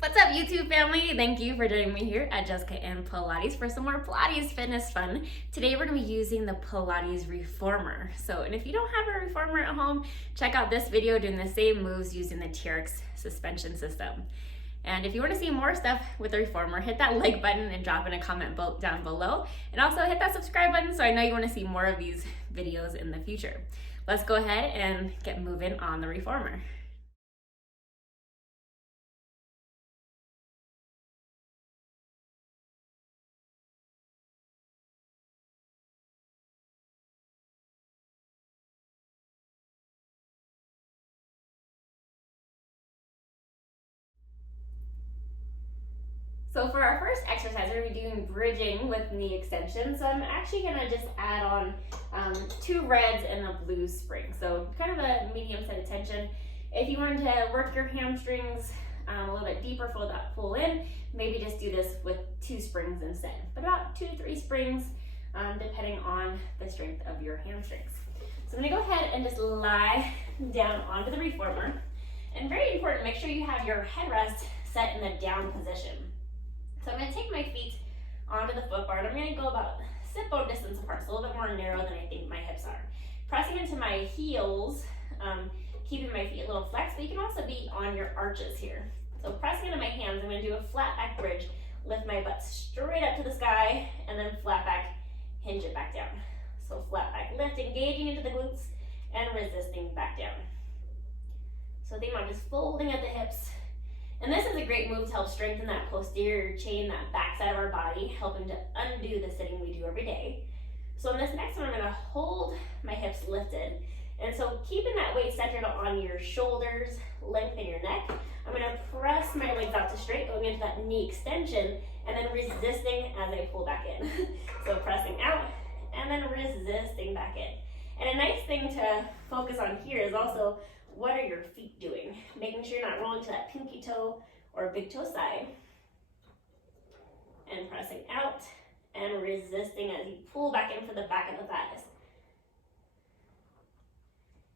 What's up, YouTube family? Thank you for joining me here at Jessica and Pilates for some more Pilates fitness fun. Today we're going to be using the Pilates Reformer. And if you don't have a Reformer at home, check out this video doing the same moves using the TRX suspension system. And if you want to see more stuff with the Reformer, hit that like button and drop in a comment down below. And also hit that subscribe button so I know you want to see more of these videos in the future. Let's go ahead and get moving on the Reformer. So for our first exercise, we're going to be doing bridging with knee extension. So I'm actually going to just add on 2 reds and a blue spring. So kind of a medium set of tension. If you wanted to work your hamstrings a little bit deeper, pull in, maybe just do this with 2 springs instead. But about 2 to 3 springs, depending on the strength of your hamstrings. So I'm going to go ahead and just lie down onto the Reformer. And very important, make sure you have your headrest set in the down position. So I'm going to take my feet onto the foot bar and I'm going to go about sit bone distance apart, so a little bit more narrow than I think my hips are. Pressing into my heels, keeping my feet a little flexed, but you can also be on your arches here. So pressing into my hands, I'm going to do a flat back bridge, lift my butt straight up to the sky, and then flat back, hinge it back down. So flat back lift, engaging into the glutes, and resisting back down. So think about just folding at the hips. And this is a great move to help strengthen that posterior chain, that backside of our body, helping to undo the sitting we do every day. So in this next one, I'm going to hold my hips lifted. And so keeping that weight centered on your shoulders, lengthen your neck. I'm going to press my legs out to straight, going into that knee extension, and then resisting as I pull back in. So pressing out, and then resisting back in. And a nice thing to focus on here is also, what are your feet doing? Making sure you're not rolling to that pinky toe or big toe side. And pressing out and resisting as you pull back in for the back of the thighs.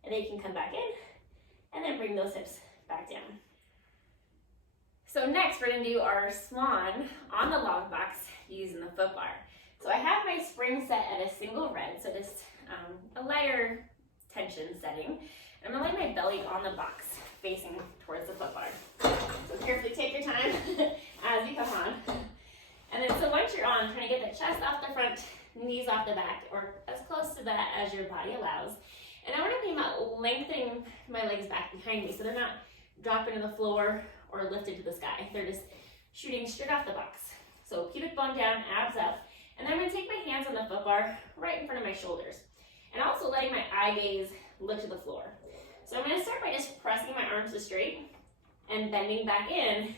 And then you can come back in and then bring those hips back down. So next we're going to do our Swan on the log box using the foot bar. So I have my spring set at a single red, so just a lighter tension setting. I'm going to lay my belly on the box, facing towards the foot bar. So carefully take your time as you come on. And then so once you're on, trying to get the chest off the front, knees off the back, or as close to that as your body allows. And I want to think about lengthening my legs back behind me so they're not dropping to the floor or lifted to the sky. They're just shooting straight off the box. So pubic bone down, abs up. And then I'm going to take my hands on the foot bar right in front of my shoulders. And also letting my eye gaze look to the floor. So I'm going to start by just pressing my arms to straight and bending back in,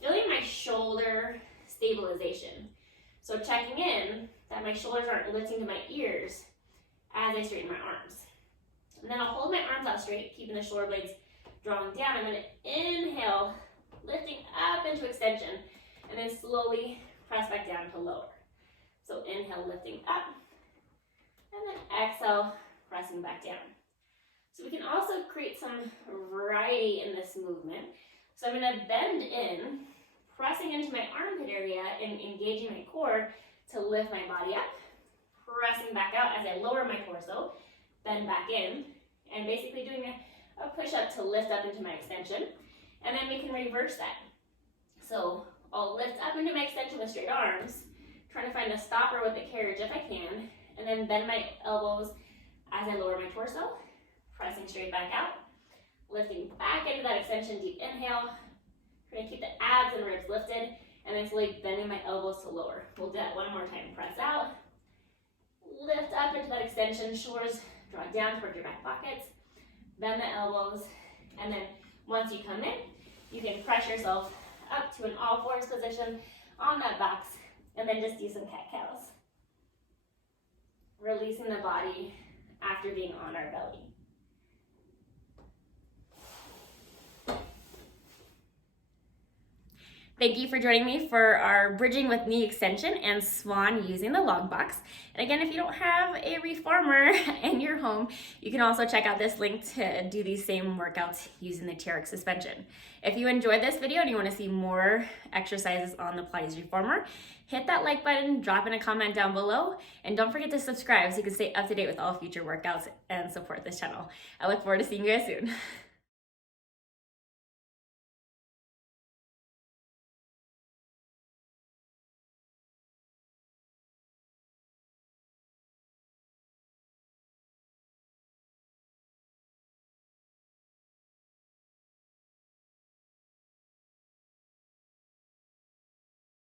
feeling my shoulder stabilization. So checking in that my shoulders aren't lifting to my ears as I straighten my arms. And then I'll hold my arms out straight, keeping the shoulder blades drawn down. I'm going to inhale, lifting up into extension, and then slowly press back down to lower. So inhale, lifting up, and then exhale, pressing back down. So we can also create some variety in this movement. So I'm going to bend in, pressing into my armpit area and engaging my core to lift my body up, pressing back out as I lower my torso, bend back in, and basically doing a push-up to lift up into my extension. And then we can reverse that. So I'll lift up into my extension with straight arms, trying to find a stopper with the carriage if I can, and then bend my elbows as I lower my torso, pressing straight back out, lifting back into that extension, deep inhale. We're going to keep the abs and ribs lifted, and then slowly bending my elbows to lower. We'll do that one more time. Press out, lift up into that extension, shoulders draw down toward your back pockets, bend the elbows, and then once you come in, you can press yourself up to an all fours position on that box, and then just do some cat-cows. Releasing the body after being on our belly. Thank you for joining me for our bridging with knee extension and Swan using the log box. And again, if you don't have a reformer in your home, you can also check out this link to do these same workouts using the TRX suspension. If you enjoyed this video and you want to see more exercises on the Pilates Reformer, hit that like button, drop in a comment down below, and don't forget to subscribe so you can stay up to date with all future workouts and support this channel. I look forward to seeing you guys soon.